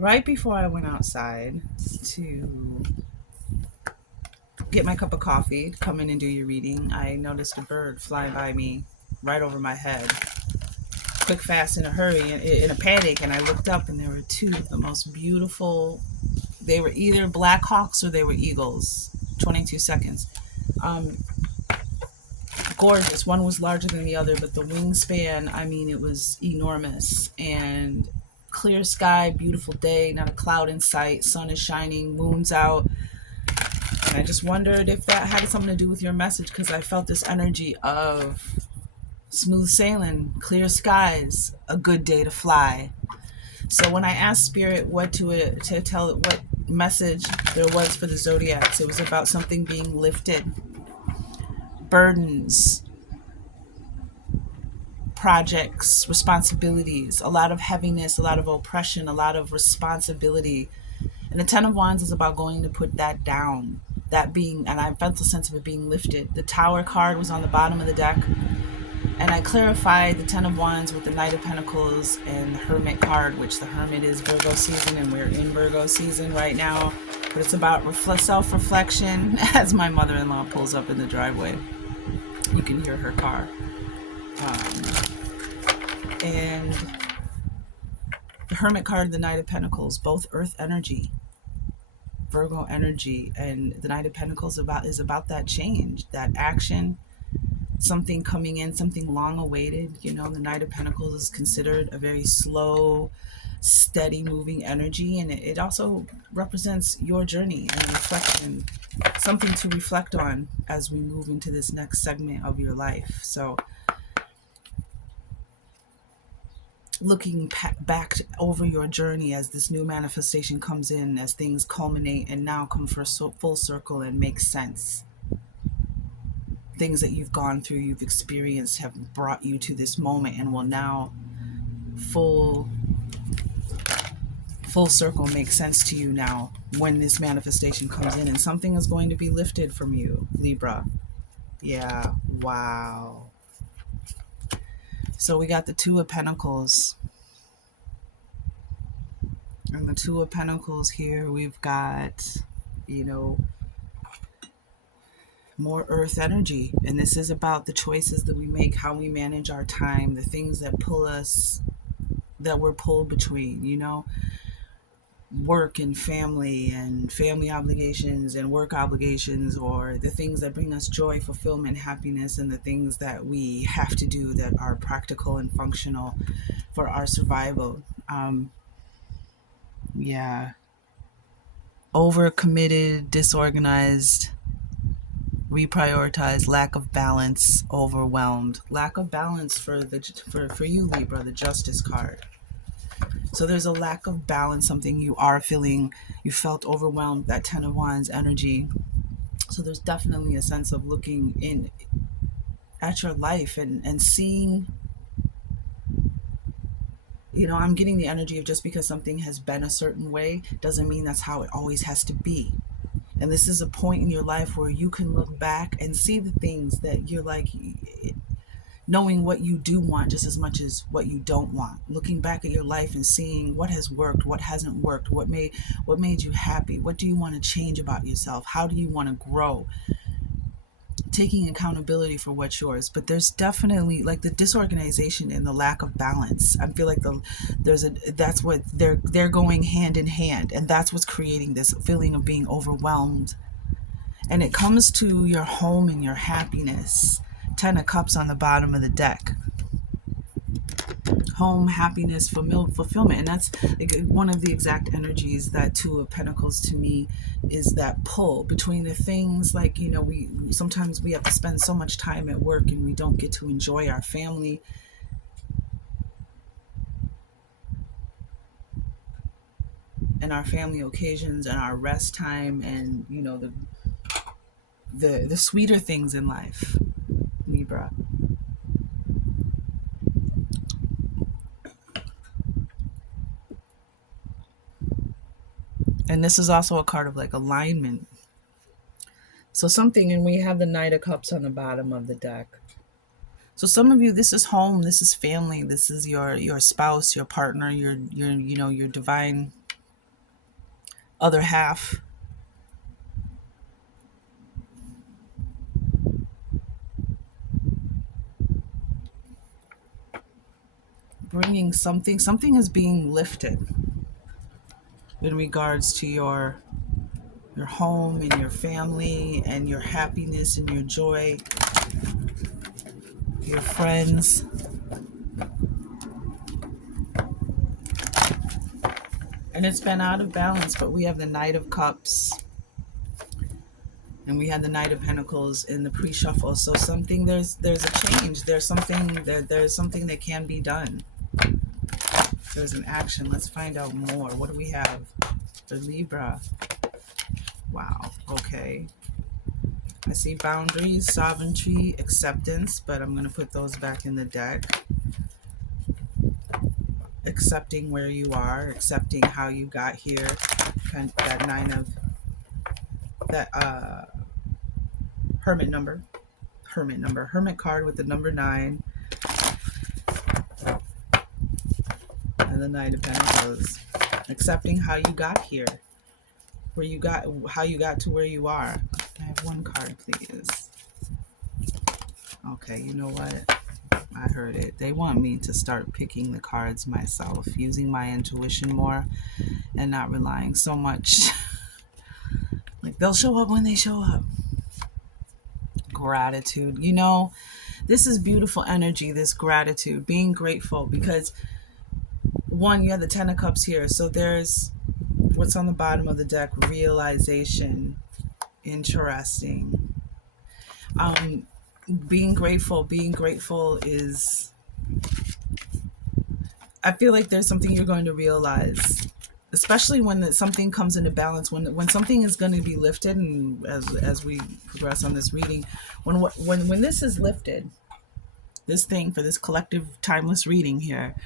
Right before I went outside to get my cup of coffee, come in and do your reading, I noticed a bird fly by me right over my head. Quick, fast, in a hurry, in a panic, and I looked up and there were two of the most beautiful. They were either black hawks or they were eagles. 22 seconds. Um, Gorgeous. One was larger than the other, but the wingspan, I mean, it was enormous. And clear sky, beautiful day, not a cloud in sight, sun is shining, moon's out. And I just wondered if that had something to do with your message, because I felt this energy of smooth sailing, clear skies, a good day to fly. So when I asked Spirit what to tell it, what message there was for the zodiacs, it was about something being lifted, burdens, projects, responsibilities, a lot of heaviness, a lot of oppression, a lot of responsibility. And the Ten of Wands is about going to put that down, that being, and I felt the sense of it being lifted. The Tower card was on the bottom of the deck, and I clarified the Ten of Wands with the Knight of Pentacles and the Hermit card, which the Hermit is Virgo season, and we're in Virgo season right now. But it's about self-reflection as my mother-in-law pulls up in the driveway. You can hear her car. And the Hermit card, the Knight of Pentacles, both earth energy, Virgo energy, and the Knight of Pentacles is about that change, that action, something coming in, something long awaited. You know, the Knight of Pentacles is considered a very slow, steady moving energy, and it also represents your journey and reflection, something to reflect on as we move into this next segment of your life. So looking back over your journey as this new manifestation comes in, as things culminate and now come for full circle and make sense. Things that you've gone through, you've experienced, have brought you to this moment and will now full circle make sense to you now when this manifestation comes in, and something is going to be lifted from you, Libra. Yeah, wow. So we got the Two of Pentacles. And the Two of Pentacles here, we've got, you know, more earth energy. And this is about the choices that we make, how we manage our time, the things that pull us, that we're pulled between, you know, work and family obligations and work obligations, or the things that bring us joy, fulfillment, happiness, and the things that we have to do that are practical and functional for our survival. Yeah. Overcommitted, disorganized, reprioritize, lack of balance, overwhelmed. Lack of balance for you, Libra, the Justice card. So there's a lack of balance, something you are feeling, you felt overwhelmed, that Ten of Wands energy. So there's definitely a sense of looking in at your life and seeing, you know, I'm getting the energy of just because something has been a certain way doesn't mean that's how it always has to be. And this is a point in your life where you can look back and see the things that you're like, knowing what you do want just as much as what you don't want. Looking back at your life and seeing what has worked, what hasn't worked, what made you happy, what do you want to change about yourself, how do you want to grow, taking accountability for what's yours. But there's definitely like the disorganization and the lack of balance. I feel like that's what they're going hand in hand, and that's what's creating this feeling of being overwhelmed. And it comes to your home and your happiness. Ten of Cups on the bottom of the deck. Home, happiness, fulfillment. And that's like one of the exact energies that Two of Pentacles to me is, that pull between the things, like, you know, we sometimes we have to spend so much time at work and we don't get to enjoy our family. And our family occasions and our rest time, and, you know, the sweeter things in life, Libra. And this is also a card of like alignment. So something, and we have the Knight of Cups on the bottom of the deck. So some of you, this is home, this is family, this is your spouse, your partner, your you know, your divine other half, bringing something is being lifted in regards to your home and your family and your happiness and your joy, your friends. And it's been out of balance, but we have the Knight of Cups and we had the Knight of Pentacles in the pre-shuffle. So something, there's a change. There's something that can be done. There's an action. Let's find out more. What do we have? The Libra. Wow. Okay. I see boundaries, sovereignty, acceptance, but I'm going to put those back in the deck. Accepting where you are, accepting how you got here. That nine of that hermit card with the number 9 and the Knight of Pentacles. Accepting how you got here, how you got to where you are. Can I have one card, please? Okay, you know what? I heard it. They want me to start picking the cards myself, using my intuition more and not relying so much. Like, they'll show up when they show up. Gratitude. You know, this is beautiful energy, this gratitude, being grateful, because one, you have the 10 of Cups here. So there's what's on the bottom of the deck, realization. Interesting. Being grateful is, I feel like there's something you're going to realize, especially when something comes into balance, when something is going to be lifted. And as we progress on this reading, when this is lifted, this thing for this collective timeless reading here,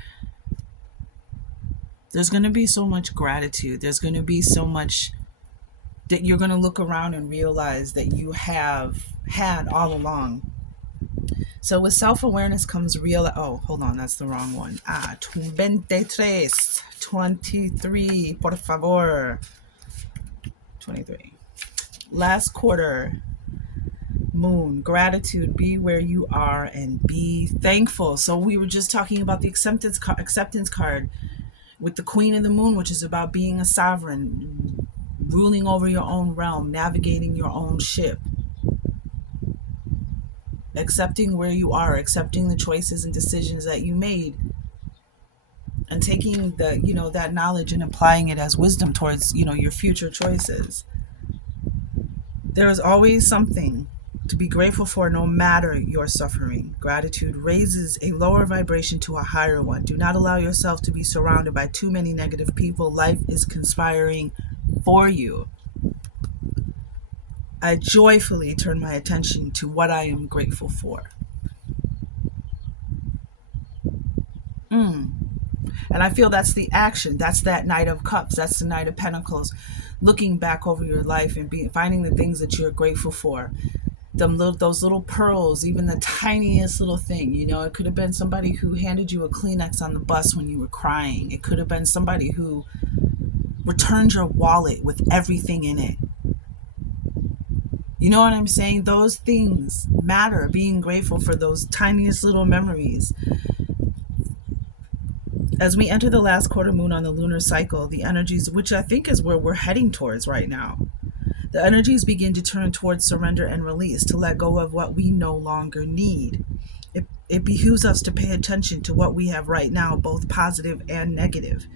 there's going to be so much gratitude. There's going to be so much that you're going to look around and realize that you have had all along. So with self-awareness comes real. Oh, hold on, that's the wrong one. 23, por favor. 23. Last quarter, moon, gratitude, be where you are and be thankful. So we were just talking about the acceptance card with the Queen of the Moon, which is about being a sovereign, ruling over your own realm, navigating your own ship. Accepting where you are, accepting the choices and decisions that you made, and taking the, that knowledge and applying it as wisdom towards, your future choices. There is always something to be grateful for, no matter your suffering. Gratitude raises a lower vibration to a higher one. Do not allow yourself to be surrounded by too many negative people. Life is conspiring for you. I joyfully turn my attention to what I am grateful for. And I feel that's the action. That's that Knight of Cups. That's the Knight of Pentacles. Looking back over your life and finding the things that you're grateful for. Those little pearls, even the tiniest little thing. It could have been somebody who handed you a Kleenex on the bus when you were crying. It could have been somebody who returned your wallet with everything in it. You know what I'm saying? Those things matter. Being grateful for those tiniest little memories. As we enter the last quarter moon on the lunar cycle, the energies, which I think is where we're heading towards right now, the energies begin to turn towards surrender and release, to let go of what we no longer need. It behooves us to pay attention to what we have right now, both positive and negative.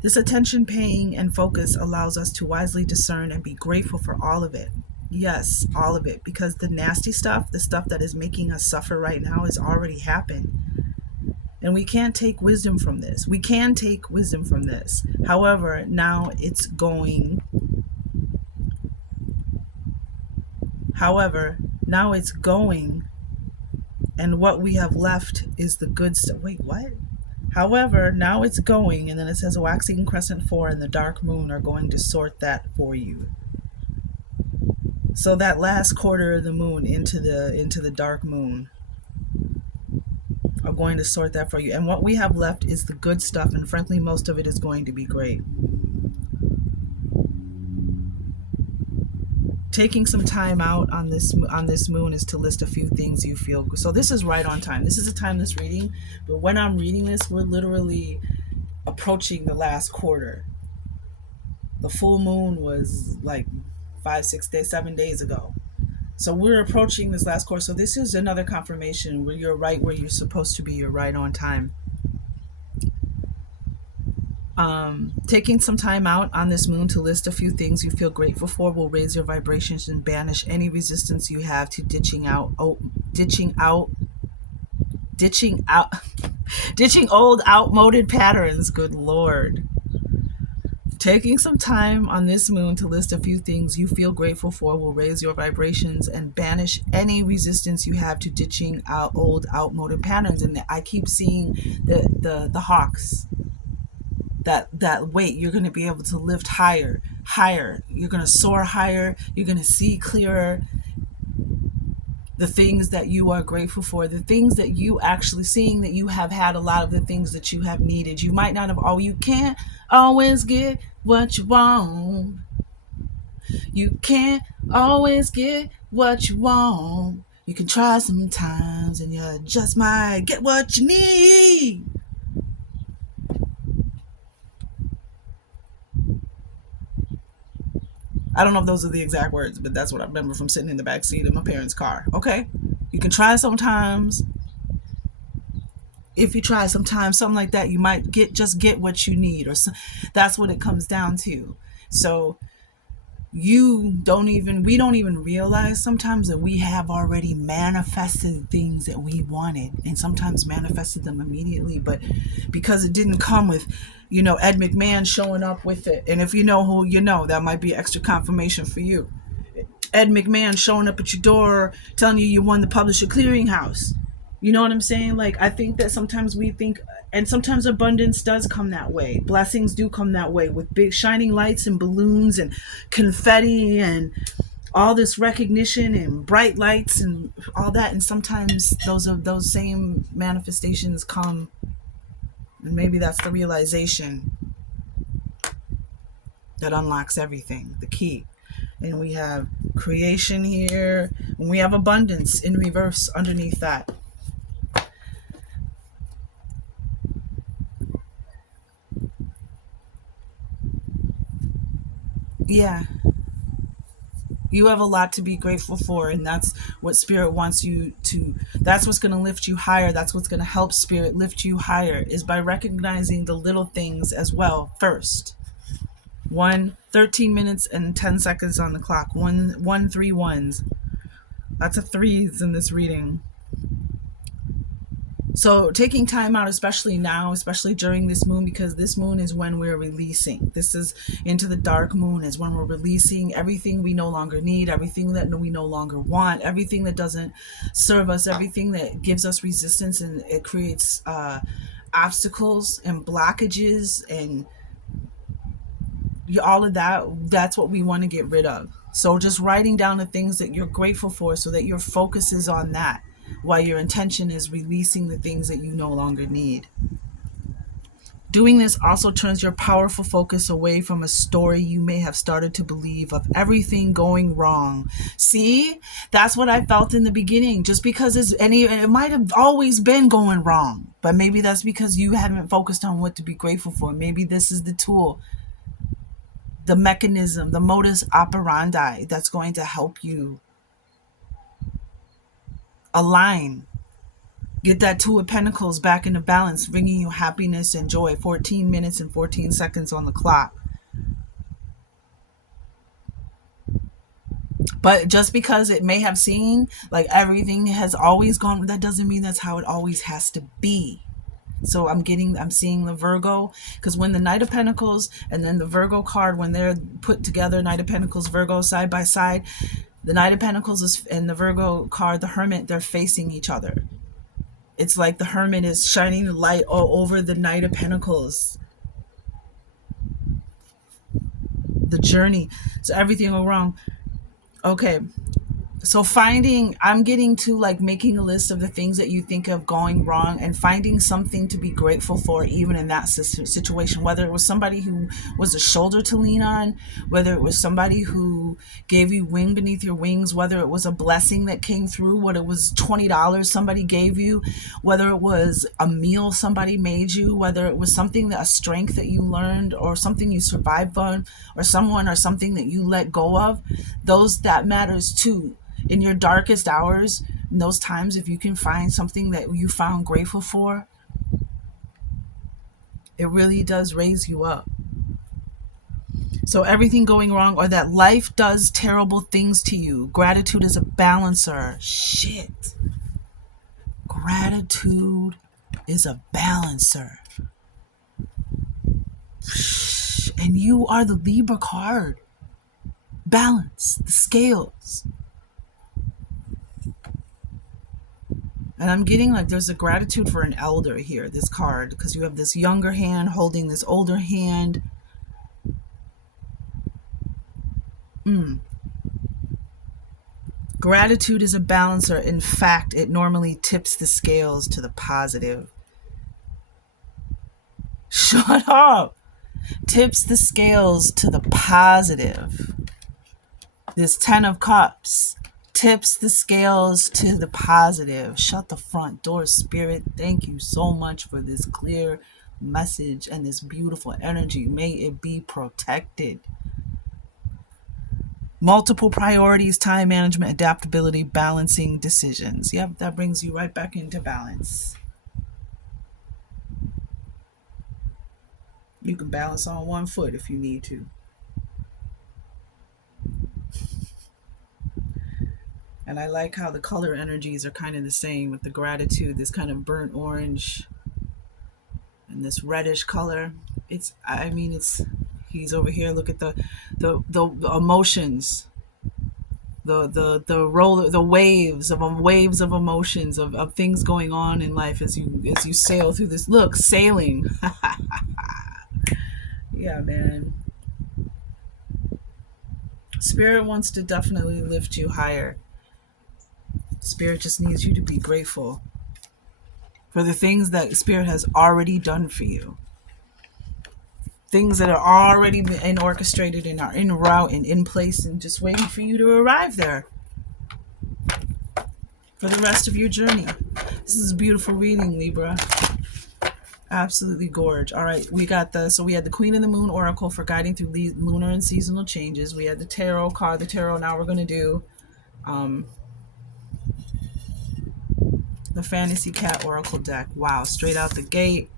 This attention paying and focus allows us to wisely discern and be grateful for all of it. Yes, all of it, because the nasty stuff, the stuff that is making us suffer right now, has already happened. And we can't take wisdom from this. We can take wisdom from this. However, now it's going. And what we have left is the good stuff. Wait, what? However, now it's going, and then it says a waxing crescent 4 and the dark moon are going to sort that for you. So that last quarter of the moon into the dark moon are going to sort that for you. And what we have left is the good stuff, and frankly, most of it is going to be great. Taking some time out on this moon is to list a few things you feel. So this is right on time. This is a timeless reading, but when I'm reading this, we're literally approaching the last quarter. The full moon was like 5, 6 days, 7 days ago. So we're approaching this last quarter. So this is another confirmation where you're right where you're supposed to be. You're right on time. Taking some time out on this moon to list a few things you feel grateful for will raise your vibrations and banish any resistance you have to ditching old outmoded patterns. Good Lord. Taking some time on this moon to list a few things you feel grateful for will raise your vibrations and banish any resistance you have to ditching out old outmoded patterns. And I keep seeing the hawks. That weight, you're going to be able to lift higher. You're going to soar higher. You're going to see clearer. The things that you are grateful for, the things that you actually seeing that you have had, a lot of the things that you have needed. You might not have, you can't always get what you want. You can't always get what you want. You can try sometimes and you just might get what you need. I don't know if those are the exact words, but that's what I remember from sitting in the back seat of my parents' car. Okay? You can try sometimes. If you try sometimes, something like that, you might just get what you need. That's what it comes down to. So we don't even realize sometimes that we have already manifested things that we wanted, and sometimes manifested them immediately, but because it didn't come with Ed McMahon showing up with it. And if you know who that might be extra confirmation for you. Ed McMahon showing up at your door telling you won the publisher clearinghouse. You know what I'm saying? Like, I think that sometimes we think, and sometimes abundance does come that way. Blessings do come that way with big shining lights and balloons and confetti and all this recognition and bright lights and all that. And sometimes those same manifestations come, and maybe that's the realization that unlocks everything, the key. And we have creation here, and we have abundance in reverse underneath that. Yeah, you have a lot to be grateful for, and that's what Spirit wants you to. That's what's going to lift you higher. That's what's going to help Spirit lift you higher, is by recognizing the little things as well first. 13 minutes and 10 seconds on the clock. 3 ones. Lots of threes in this reading. So taking time out, especially now, especially during this moon, because this moon is when we're releasing. This is into the dark moon, is when we're releasing everything we no longer need, everything that we no longer want, everything that doesn't serve us, everything that gives us resistance, and it creates obstacles and blockages and all of that. That's what we want to get rid of. So just writing down the things that you're grateful for so that your focus is on that, while your intention is releasing the things that you no longer need. Doing this also turns your powerful focus away from a story you may have started to believe of everything going wrong. See, that's what I felt in the beginning. Just because it might have always been going wrong, but maybe that's because you haven't focused on what to be grateful for. Maybe this is the tool, the mechanism, the modus operandi that's going to help you align. Get that Two of Pentacles back into balance, bringing you happiness and joy. 14 minutes and 14 seconds on the clock. But just because it may have seemed like everything has always gone, that doesn't mean that's how it always has to be. So I'm seeing the Virgo, because when the Knight of Pentacles and then the Virgo card, when they're put together, Knight of Pentacles, Virgo side by side, the Knight of Pentacles and the Virgo card, the Hermit, they're facing each other. It's like the Hermit is shining the light all over the Knight of Pentacles. The journey. So everything went wrong. Okay. So I'm getting to like making a list of the things that you think of going wrong and finding something to be grateful for, even in that situation, whether it was somebody who was a shoulder to lean on, whether it was somebody who gave you wing beneath your wings, whether it was a blessing that came through, whether it was $20 somebody gave you, whether it was a meal somebody made you, whether it was something that a strength that you learned or something you survived on, or someone or something that you let go of, those that matters too. In your darkest hours, in those times, if you can find something that you found grateful for, it really does raise you up. So everything going wrong or that life does terrible things to you, gratitude is a balancer. Shit. Gratitude is a balancer. And you are the Libra card. Balance, the scales. And I'm getting like there's a gratitude for an elder here, this card, because you have this younger hand holding this older hand. Gratitude is a balancer. In fact, it normally tips the scales to the positive. Shut up! Tips the scales to the positive. This 10 of Cups tips the scales to the positive. Shut the front door, Spirit. Thank you so much for this clear message and this beautiful energy. May it be protected. Multiple priorities, time management, adaptability, balancing decisions. Yep, that brings you right back into balance. You can balance on one foot if you need to. And I like how the color energies are kind of the same with the gratitude, this kind of burnt orange and this reddish color. He's over here. Look at the emotions, the waves of emotions of things going on in life as you sail through this. Look, sailing. Yeah, man. Spirit wants to definitely lift you higher. Spirit just needs you to be grateful for the things that Spirit has already done for you. Things that are already been orchestrated and are en route and in place and just waiting for you to arrive there for the rest of your journey. This is a beautiful reading, Libra. Absolutely gorge. All right, we had the Queen of the Moon Oracle for guiding through lunar and seasonal changes. We had the Tarot card, the Tarot. Now we're going to do the Fantasy Cat Oracle deck. Wow, straight out the gate.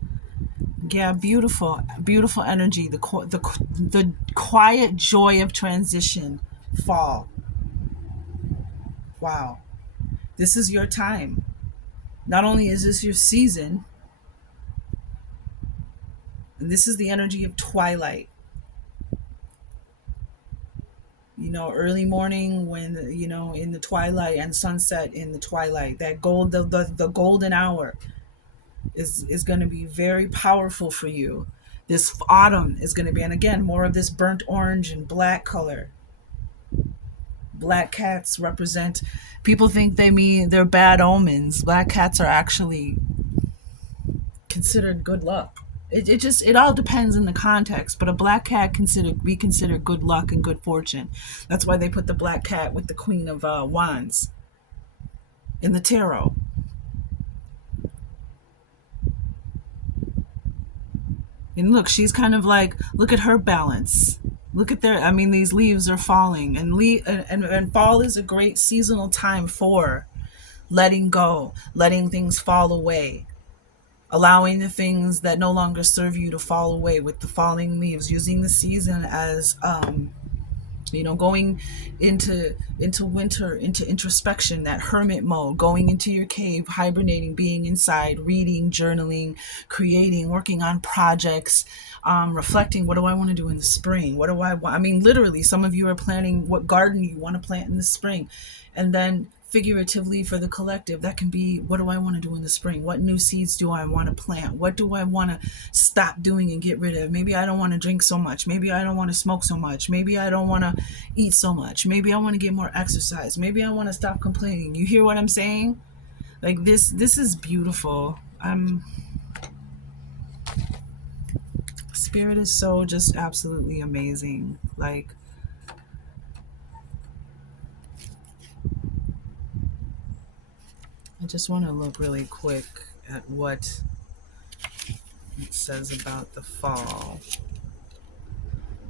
Yeah, beautiful, beautiful energy. The quiet joy of transition, fall. Wow, this is your time. Not only is this your season, and this is the energy of twilight. Early morning when in the twilight, and sunset in the twilight. That the golden hour is going to be very powerful for you. This autumn is going to be, and again, more of this burnt orange and black color. Black cats represent, people think they're bad omens. Black cats are actually considered good luck. It all depends in the context, but a black cat be considered good luck and good fortune. That's why they put the black cat with the Queen of Wands in the tarot. And look, she's kind of like, look at her balance. Look at these leaves are falling, and fall is a great seasonal time for letting go, letting things fall away, allowing the things that no longer serve you to fall away with the falling leaves, using the season as going into winter, into introspection, that hermit mode, going into your cave, hibernating, being inside, reading, journaling, creating, working on projects, reflecting, what do I want to do in the spring? What do I want? Literally, some of you are planning what garden you want to plant in the spring, and then figuratively for the collective, that can be, what do I want to do in the spring? What new seeds do I want to plant? What do I want to stop doing and get rid of? Maybe I don't want to drink so much. Maybe I don't want to smoke so much. Maybe I don't want to eat so much. Maybe I want to get more exercise. Maybe I want to stop complaining. You hear what I'm saying? Like this is beautiful. Spirit is so just absolutely amazing. Like, I just want to look really quick at what it says about the fall.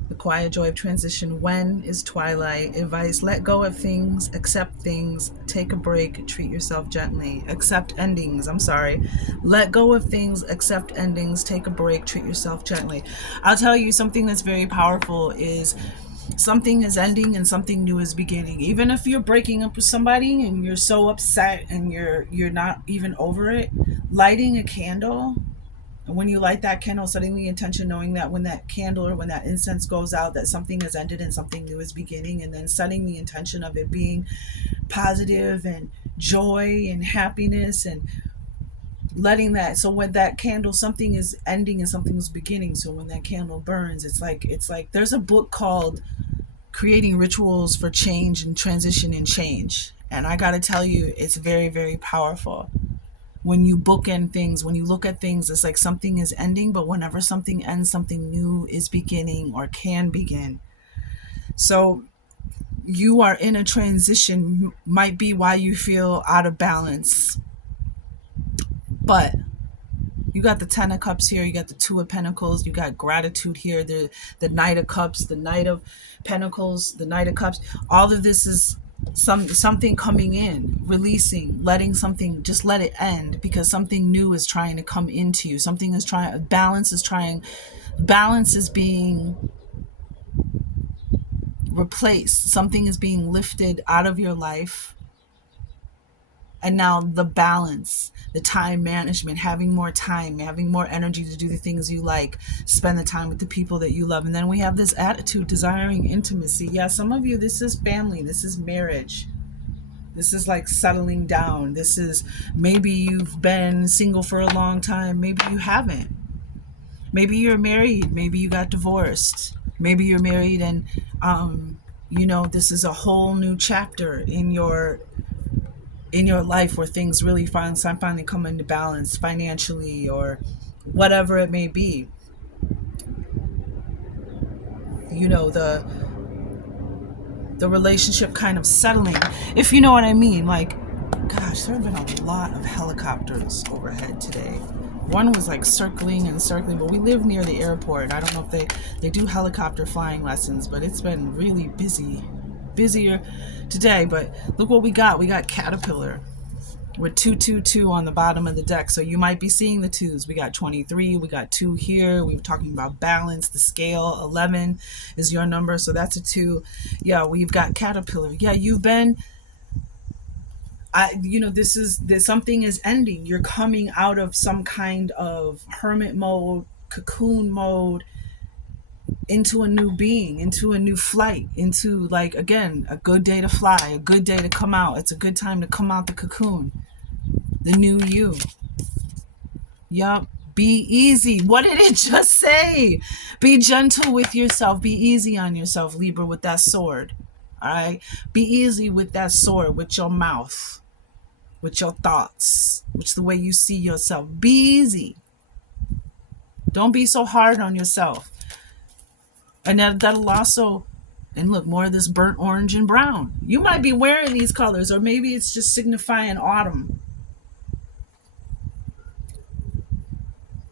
The quiet joy of transition. When is twilight? Advice: let go of things, accept things, take a break, treat yourself gently. Accept endings. I'm sorry. Let go of things, accept endings, take a break, treat yourself gently. I'll tell you something that's very powerful is something is ending and something new is beginning. Even if you're breaking up with somebody and you're so upset and you're not even over it, lighting a candle, and when you light that candle, setting the intention, knowing that when that candle or when that incense goes out, that something has ended and something new is beginning, and then setting the intention of it being positive and joy and happiness, and letting that, so when that candle, something is ending and something is beginning. So when that candle burns, it's like there's a book called Creating Rituals for Change and Transition and Change, and I got to tell you, it's very, very powerful. When you bookend things, when you look at things, it's like something is ending, but whenever something ends, something new is beginning or can begin. So you are in a transition, might be why you feel out of balance. But you got the Ten of Cups here, you got the Two of Pentacles, you got gratitude here, the Knight of Cups, the Knight of Pentacles, the Knight of Cups. All of this is something coming in, releasing, letting something, just let it end, because something new is trying to come into you. Something is trying, balance is being replaced. Something is being lifted out of your life. And now the balance, the time management, having more time, having more energy to do the things you like, spend the time with the people that you love. And then we have this attitude, desiring intimacy. Yeah, some of you, this is family, this is marriage. This is like settling down. This is, maybe you've been single for a long time. Maybe you haven't. Maybe you're married. Maybe you got divorced. Maybe you're married and, this is a whole new chapter in your life where things really finally come into balance financially or whatever it may be. The relationship kind of settling, if you know what I mean. Like, gosh, there have been a lot of helicopters overhead today. One was like circling and circling, but we live near the airport. I don't know if they do helicopter flying lessons, but it's been really busier today. But look what we got. We got Caterpillar with 222 on the bottom of the deck. So you might be seeing the twos. We got 23, we got 2 here. We were talking about balance, the scale. 11 is your number, so that's a 2. Yeah, we've got Caterpillar. Yeah, you've been, something is ending. You're coming out of some kind of hermit mode, cocoon mode, into a new being, into a new flight, into, like, again, a good day to fly, a good day to come out. It's a good time to come out the cocoon. The new you. Yup. Be easy. What did it just say? Be gentle with yourself. Be easy on yourself, Libra, with that sword. All right? Be easy with that sword, with your mouth, with your thoughts, with the way you see yourself. Be easy. Don't be so hard on yourself. And that'll also, and look, more of this burnt orange and brown. You might be wearing these colors, or maybe it's just signifying autumn.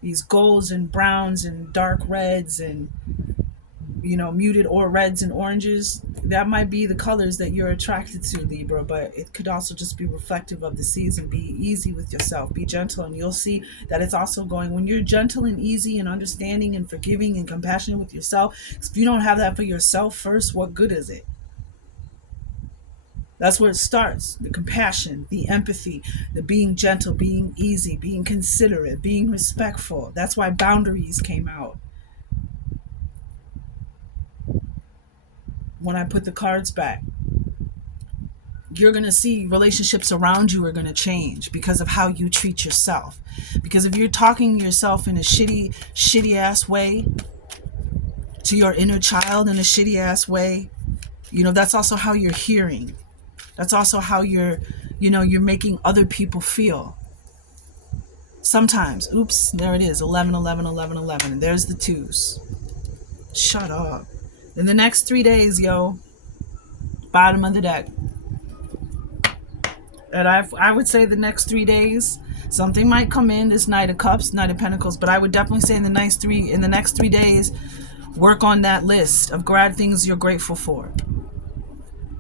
These golds and browns and dark reds and, muted or reds and oranges. That might be the colors that you're attracted to, Libra, but it could also just be reflective of the season. Be easy with yourself. Be gentle, and you'll see that it's also going, when you're gentle and easy and understanding and forgiving and compassionate with yourself, if you don't have that for yourself first, what good is it? That's where it starts. The compassion, the empathy, the being gentle, being easy, being considerate, being respectful. That's why boundaries came out. When I put the cards back, you're going to see relationships around you are going to change because of how you treat yourself. Because if you're talking to yourself in a shitty ass way, to your inner child in a shitty ass way, you know, that's also how you're hearing. That's also how you're making other people feel. Sometimes, oops, there it is, 11, 11, 11, 11, and there's the twos. Shut up. In the next 3 days, yo, bottom of the deck. And I would say the next 3 days, something might come in, this Knight of Cups, Knight of Pentacles, but I would definitely say in the next 3 days, work on that list of things you're grateful for.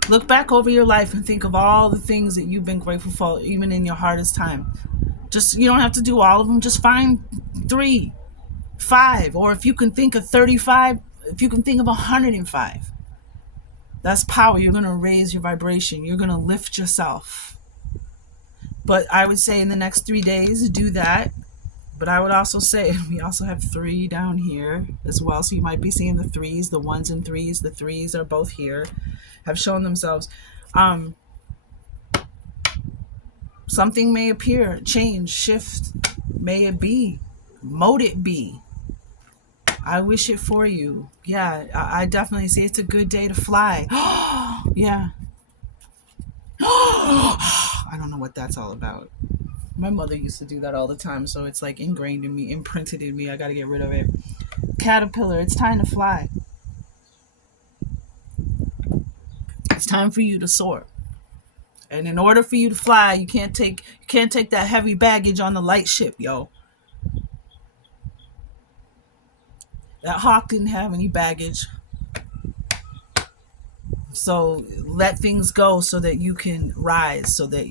Look back over your life and think of all the things that you've been grateful for, even in your hardest time. Just, you don't have to do all of them. Just find 3, 5, or if you can think of 35, if you can think of 105. That's power. You're going to raise your vibration. You're going to lift yourself. But I would say in the next 3 days, do that. But I would also say, we also have 3 down here as well. So you might be seeing the 3s, the 1s and 3s. The 3s are both here, have shown themselves. Something may appear, change, shift. May it be. Mote it be. I wish it for you. Yeah, I definitely see it's a good day to fly. Yeah. I don't know what that's all about. My mother used to do that all the time, so it's like ingrained in me, imprinted in me. I got to get rid of it. Caterpillar, it's time to fly. It's time for you to soar. And in order for you to fly, you can't take that heavy baggage on the light ship, yo. That hawk didn't have any baggage. So let things go so that you can rise, so that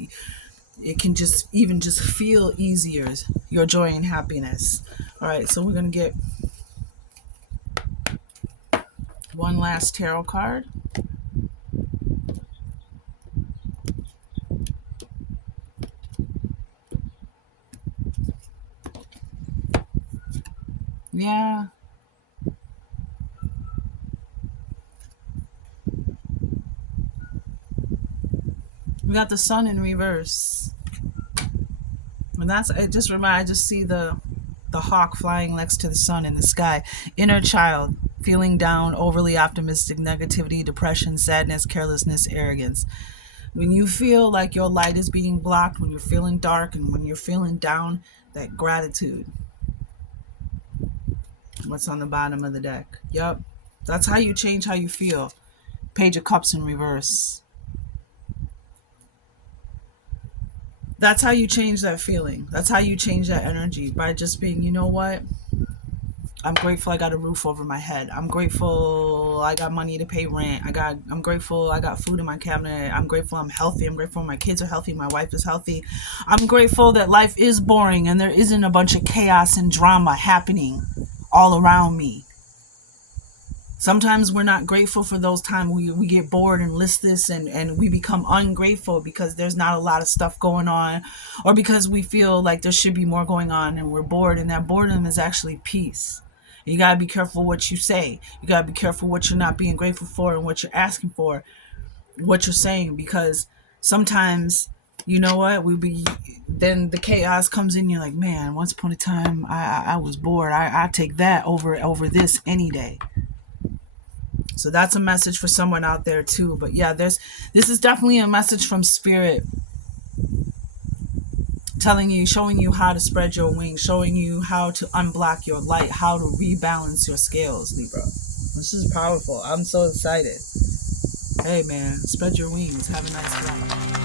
it can just feel easier, your joy and happiness. All right, so we're going to get one last tarot card. Yeah. We got the sun in reverse. And I just see the hawk flying next to the sun in the sky. Inner child, feeling down, overly optimistic, negativity, depression, sadness, carelessness, arrogance. When you feel like your light is being blocked, when you're feeling dark, and when you're feeling down, that gratitude. What's on the bottom of the deck? Yep. That's how you change how you feel. Page of Cups in reverse. That's how you change that feeling. That's how you change that energy, by just being, you know what? I'm grateful I got a roof over my head. I'm grateful I got money to pay rent. I'm grateful I got food in my cabinet. I'm grateful I'm healthy. I'm grateful my kids are healthy. My wife is healthy. I'm grateful that life is boring and there isn't a bunch of chaos and drama happening all around me. Sometimes we're not grateful for those times we get bored and listless and we become ungrateful because there's not a lot of stuff going on, or because we feel like there should be more going on and we're bored, and that boredom is actually peace. And you got to be careful what you say. You got to be careful what you're not being grateful for and what you're asking for, what you're saying, because sometimes, you know what, then the chaos comes in. You're like, man, once upon a time I was bored. I take that over this any day. So that's a message for someone out there too. But yeah, this is definitely a message from Spirit, telling you, showing you how to spread your wings, showing you how to unblock your light, how to rebalance your scales, Libra. This is powerful. I'm so excited. Hey man, spread your wings. Have a nice day.